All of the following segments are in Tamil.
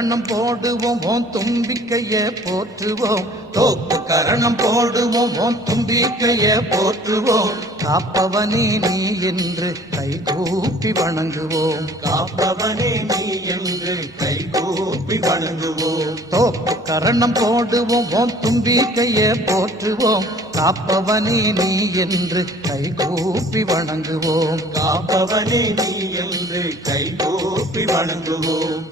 கரணம் போடுவோம் ஓம் தும்பிக்கையே போற்றுவோம். தோப்பு கரணம் போடுவோம் ஓம் தும்பிக்கையே போற்றுவோம். காப்பவனே நீ என்று கைகூப்பி வணங்குவோம். காப்பவனே நீ என்று கைகூப்பி வணங்குவோம். தோப்பு கரணம் போடுவோம் ஓம் தும்பிக்கையே போற்றுவோம். காப்பவனே நீ என்று கைகூப்பி வணங்குவோம். காப்பவனே நீ என்று கைகூப்பி வணங்குவோம்.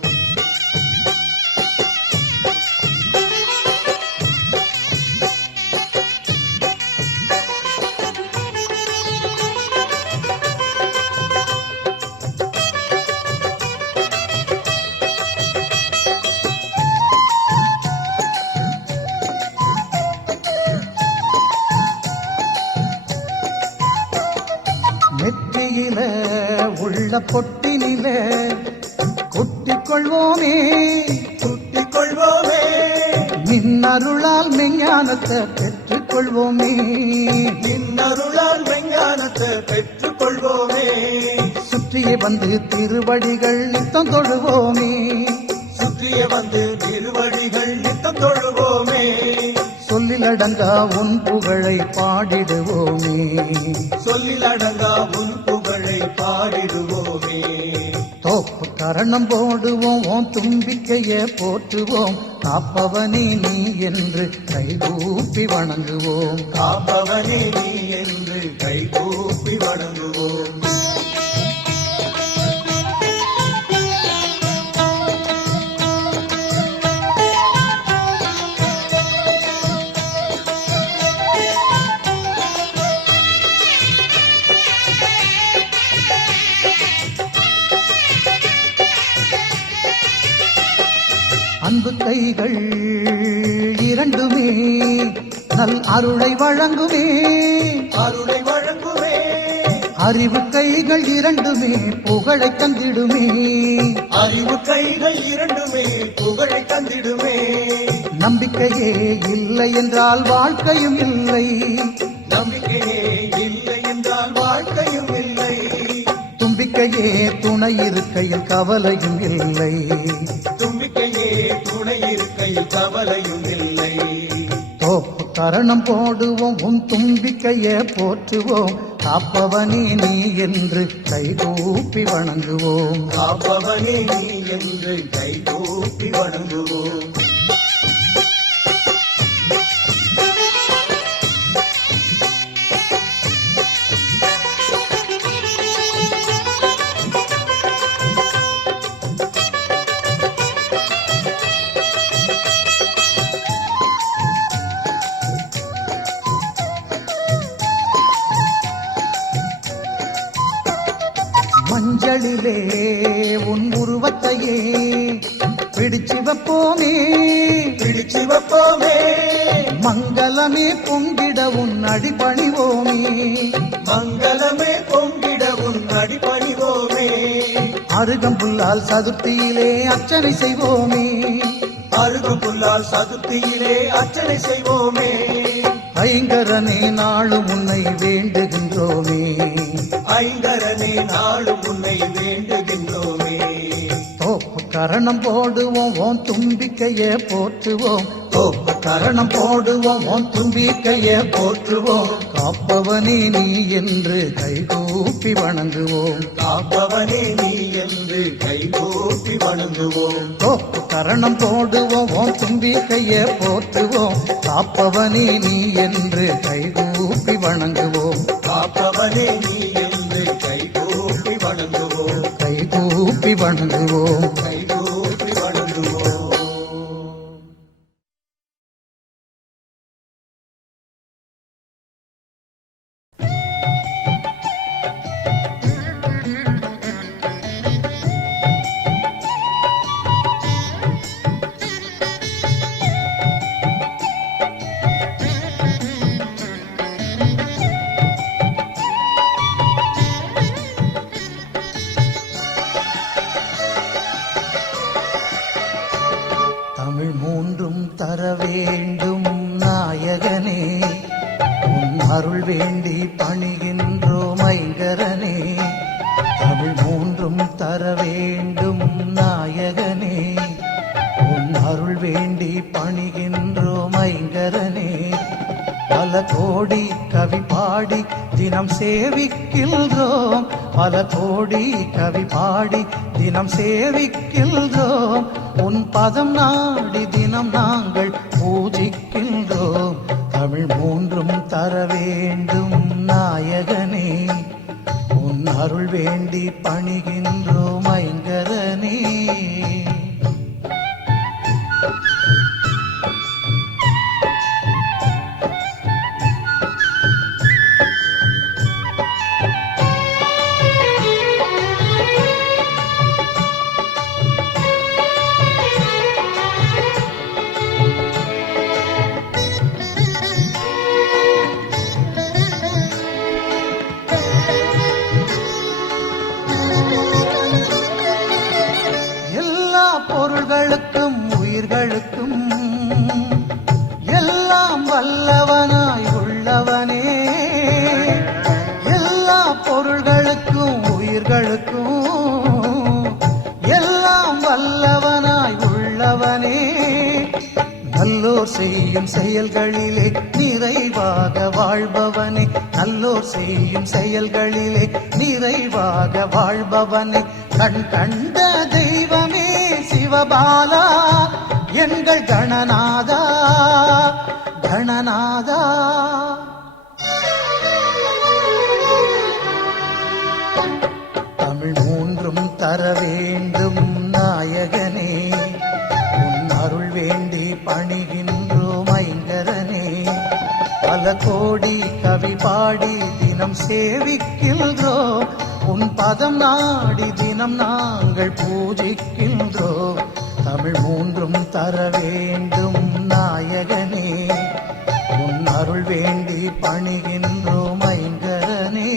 நெற்றியில உள்ள பொட்டினில குட்டிக் கொள்வோமே குட்டிக் கொள்வோமே. நின்னருளால் மெஞ்ஞானத்தை பெற்றுக் கொள்வோமே. நின்னருளால் மெஞ்ஞானத்தை பெற்றுக் கொள்வோமே. சுற்றியே வந்து திருவடிகள் நித்தம் தொழுவோமே. சுற்றிய வந்து திருவடிகள் நித்தம் தொழுவோமே. சொல்லிலடங்கா உன் புகழை பாடிடுவோமே. சொல்லிலடங்கா உன் புகழை பாடிடுவோமே. தோப்பு கரணம் போடுவோம் ஓம் தும்பிக்கையே போற்றுவோம். காப்பவனே நீ என்று கைகூப்பி வணங்குவோம். காப்பவனே நீ என்று கைகூப்பி வணங்குவோம். அன்பு கைகள் இரண்டுமே நல் அருளை வழங்குமே. அருளை வழங்குமே. அறிவு கைகள் இரண்டுமே புகழை தந்திடுமே. அறிவு கைகள் இரண்டுமே புகழை தந்திடுமே. நம்பிக்கையே இல்லை என்றால் வாழ்க்கையும் இல்லை. நம்பிக்கையே இல்லை என்றால் வாழ்க்கையும் இல்லை. தும்பிக்கையே துணை இருக்கையில் கவலையும் இல்லை. தும்பிக்கையே துணை இருக்கையில் கவலையும் இல்லை. தோப்பு கரணம் போடுவோம் உன் தும்பிக்கையே போற்றுவோம். காப்பவனே நீ என்று கைகூப்பி வணங்குவோம். காப்பவனே நீ என்று கைகூப்பி வணங்குவோம். மஞ்சளிலே உன் உருவத்தையே பிடிச்சு வைப்போமே. பிடிச்சு வைப்போமே. மங்களமே பொங்கிட உன் அடிபணிவோமே. மங்களமே பொங்கிட உன் அடிபணிவோமே. அருகம்புல்லால் சதுர்த்தியிலே அர்ச்சனை செய்வோமே. அருகம்புல்லால் சதுர்த்தியிலே அர்ச்சனை செய்வோமே. ஐங்கரனே நாளும் உன்னை வேண்டுகின்றோமே. ஐங்கரனே நாளும் உன்னை வேண்டுகின்றோமே. தோப்பு கரணம் போடுவோம் ஓம் தும்பிக்கையே போற்றுவோம். தோப்பு கரணம் போடுவோம் ஓம் தும்பிக்கையே போற்றுவோம். காப்பவனே நீ என்று கைகூப்பி வணங்குவோம். காப்பவனே நீ என்று கைகூப்பி வணங்குவோம். தோப்பு கரணம் போடுவோம் ஓம் தும்பிக்கையே போற்றுவோம். காப்பவனே நீ என்று கைகூப்பி வணங்குவோம். காப்பவனே நீ என்று கைகூப்பி வணங்குவோம். கைகூப்பி வணங்குவோம். கைகூப்பி வணங்குவோம். தமிழ் மூன்றும் தர வேண்டும் நாயகனே. உன் அருள் வேண்டி பணிகின்றோம் ஐங்கரனே. தமிழ் மூன்றும் தர வேண்டும் நாயகனே. வேண்டி பணிகின்றோம் ஐங்கரனே. பல கோடி கவி பாடி தினம் சேவிக்கின்றோம், பல கோடி கவி பாடி தினம் சேவிக்கின்றோம். உன் பதம் நாடி தினம் நாங்கள் பூஜிக்கின்றோம். தமிழ் மூன்றும் தர வேண்டும் நாயகனே, உன் அருள் வேண்டி பணிகின்றோம் ஐங்கரனே. பொருள்களுக்கும் உயிர்களுக்கும் எல்லாம் வல்லவனாய் உள்ளவனே. எல்லா பொருள்களுக்கும் உயிர்களுக்கும் எல்லாம் வல்லவனாய் உள்ளவனே. நல்லோர் செய்யும் செயல்களிலே நிறைவாக வாழ்பவனே, நல்லோர் செய்யும் செயல்களிலே நிறைவாக வாழ்பவனே. கண் கண்ட தெய்வமே சிவபாலா, எங்கள் கணநாதா கணநாதா. தமிழ் மூன்றும் தர வேண்டும் நாயகனே, உன் அருள் வேண்டி பணிகின்றோம் ஐங்கரனே. பல கோடி கவி பாடி தினம் சேவிக்கின்றோம், உன் பதம் நாடி தினம் நாங்கள் பூஜிக்கின்றோம். தமிழ் மூன்றும் தர வேண்டும் நாயகனே, உன் அருள் வேண்டி பணிகின்றோம் ஐங்கரனே.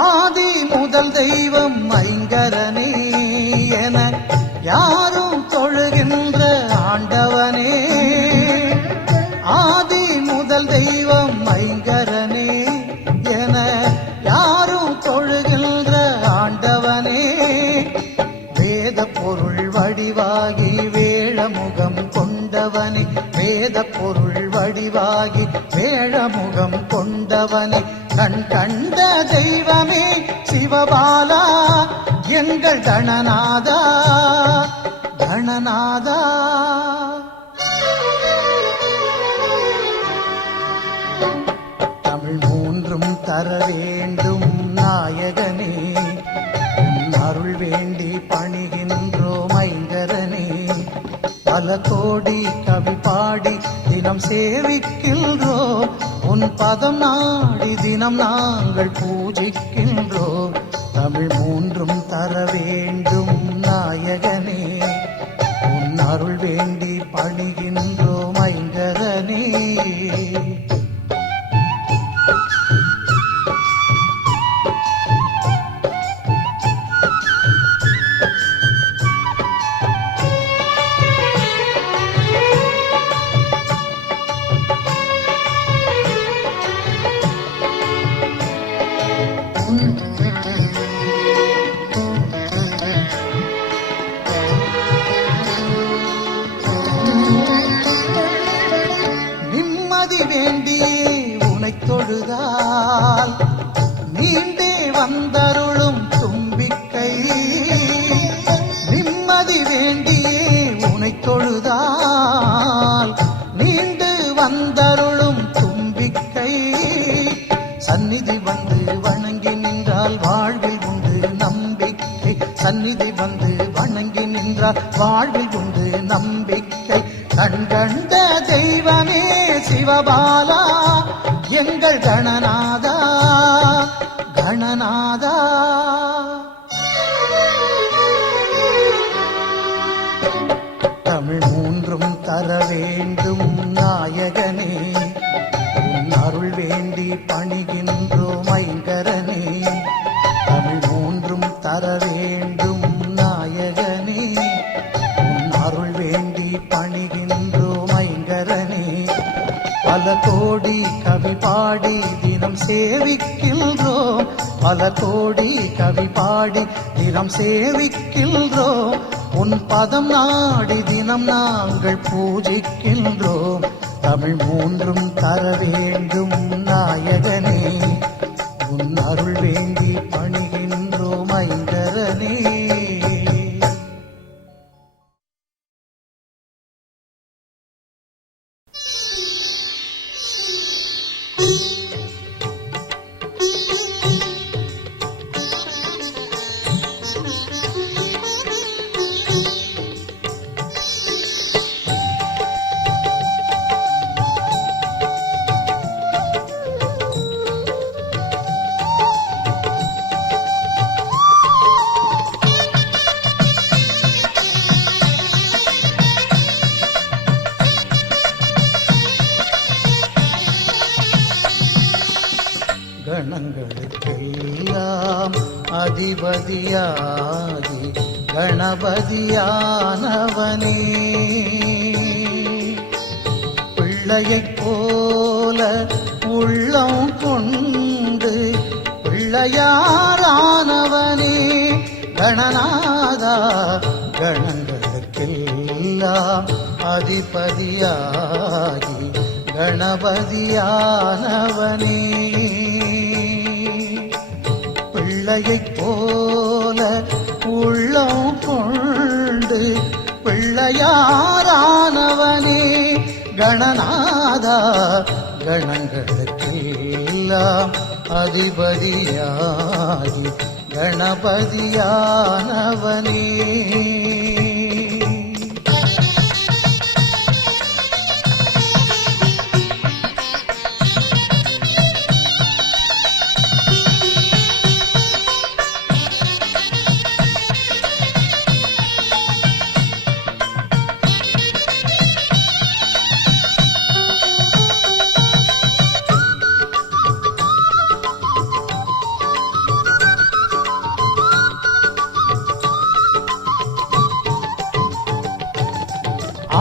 ஆதி முதல் தெய்வம் ஐங்கரனே என யாரும் தொழுகின்ற ஆண்டவனே. ஆதி முதல் தெய்வம் ஐங்கரனே என யாரும் தொழுகின்ற ஆண்டவனே. வேத பொருள் வடிவாகி வேழமுகம் கொண்டவனே, வேத பொருள் வடிவாகி வேழமுகம் கொண்டவனே. கண் கண்ட தெய்வமே சிவபாலா, எங்கள் கணநாதா கணநாதா. தமிழ் மூன்றும் தர வேண்டும் நாயகனே, உன் அருள் வேண்டி பணிகின்றோம் ஐங்கரனே. பல கோடி கவி பாடி தினம் சேவிக்கின்றோம், உன் பதம் நாடி தினம் நாங்கள் பூஜிக்கின்றோம். தமிழ் மூன்றும் தர வேண்டும் நாயகனே, உன் அருள் வேண்டி பணிகின்றோம் ஐங்கரனே. நிம்மதி வேண்டியே உனை தொழுதால் நீண்டே வந்தருளும் தும்பிக்கை. நிம்மதி வேண்டியே உனை தொழுதால் நீண்டு வந்தருளும் தும்பிக்கை. சந்நிதி வந்து வணங்கி நின்றால் வாழ்வில் உண்டு நம்பிக்கை, சந்நிதி வந்து வணங்கி நின்றால் வாழ்வில் உண்டு நம்பிக்கை. கண் கண்ட தெய்வமே சிவபாலா, எங்கள் கணநாதா கணநாதா. தமிழ் மூன்றும் தர வேண்டும் நாயகனே, உன் அருள் வேண்டி பணிகின்றோம் ஐங்கரனே. தமிழ் மூன்றும் தர வேண்டும் நாயகனே, உன் அருள் வேண்டி பணிகின்றோம் ஐங்கரனே. பல கோடி கவி பாடி தினம் சேவிக்கின்றோம், பல கோடி கவி பாடி தினம் சேவிக்கின்றோம். உன் பதம் நாடி தினம் நாங்கள் பூஜிக்கின்றோம். தமிழ் மூன்றும் தர வேண்டும் நாயகனே, உன் அருள் வேண்டி பணிகின்றோம் ஐங்கரனே. கணங்களுக்கெல்லாம் அதிபதியாகி கணபதியானவனே, பிள்ளையைப் போல உள்ளம் கொண்டு பிள்ளையாரானவனே, கணநாதா கணங்களுக்கெல்லாம் அதிபதியாகி கணபதியானவனே, பிள்ளையைப் போல உள்ளம் கொண்டு பிள்ளையாரானவனே, கணநாதா கணங்களுக்கெல்லாம் அதிபதியாகி கணபதியானவனே.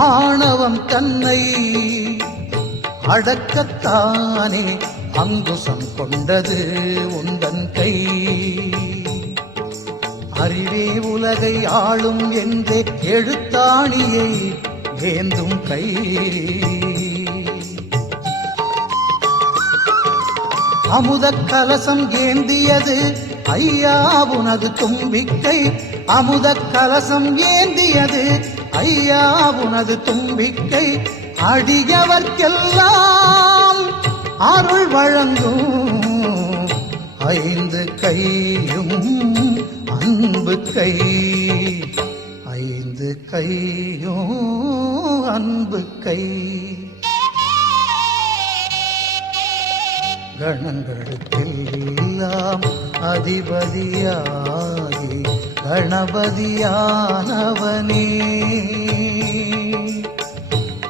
ஆணவம் தன்னை அடக்கத்தானே அங்குசம் கொண்டது உந்தன் கை, அறிவே உலகை ஆளும் என்றே எழுத்தாணியை ஏந்தும் கை, அமுதக் கலசம் ஏந்தியது ஐயா உனது தும்பிக்கை, அமுதக் கலசம் ஏந்தியது ஐயா உனது தும்பிக்கை, அடியவர்க்கெல்லாம் அருள் வழங்கும் ஐந்து கையும் அன்பு கை, ஐந்து கையும் அன்பு கை. கணங்களுக்கெல்லாம் அதிபதியாகி கணபதியானவனே,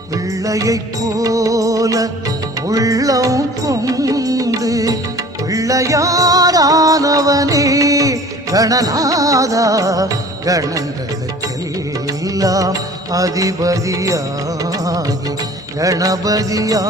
பிள்ளையைப் போல உள்ளம் கொண்டு பிள்ளையாரானவனே, கணநாதா கணங்களுக்கெல்லாம் அதிபதியாகி கணபதியானவனே.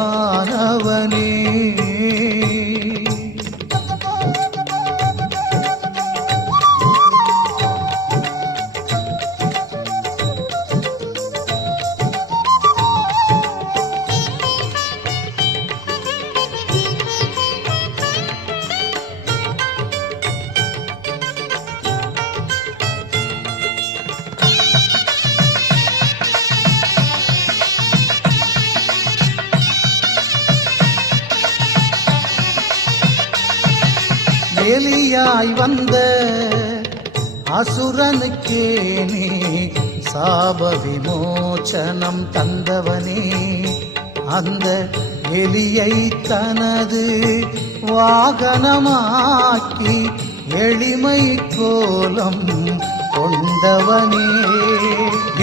எலியாய் வந்த அசுரனுக்கே நீ சாப விமோச்சனம் தந்தவனே, அந்த எலியை தனது வாகனமாக்கி எளிமை கோலம் கொண்டவனே,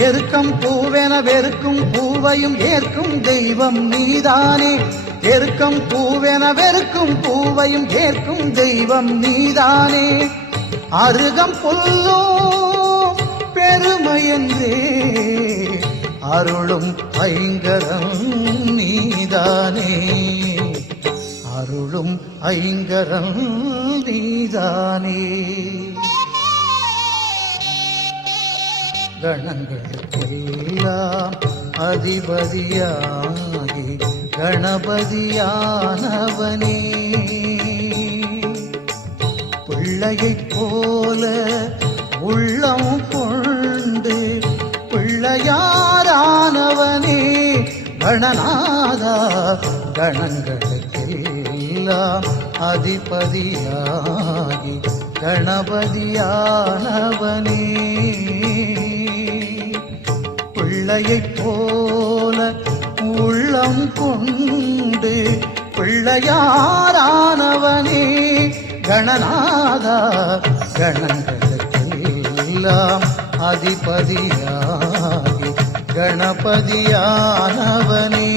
எருக்கம் பூவென வெறுக்கும் பூவையும் ஏற்கும் தெய்வம் நீதானே, எருக்கம் பூவென வெறுக்கும் பூவையும் ஏற்கும் தெய்வம் நீதானே, அருகம் புல்லும் பெருமையென்றே அருளும் ஐங்கரம் நீதானே, அருளும் ஐங்கரம் நீதானே. கணங்களுக்கெல்லாம் அதிபதியாகி கணபதியானவனே, பிள்ளையைப் போல உள்ளம் கொண்டு பிள்ளையாரானவனே கணநாதா. கணங்களுக்கெல்லாம் அதிபதியாகி கணபதியானவனே, பிள்ளையைப் போல உள்ளம் கொண்டு பிள்ளையாரானவனே கணநாதா. கணங்களுக்கெல்லாம் அதிபதியாகி கணபதியானவனே.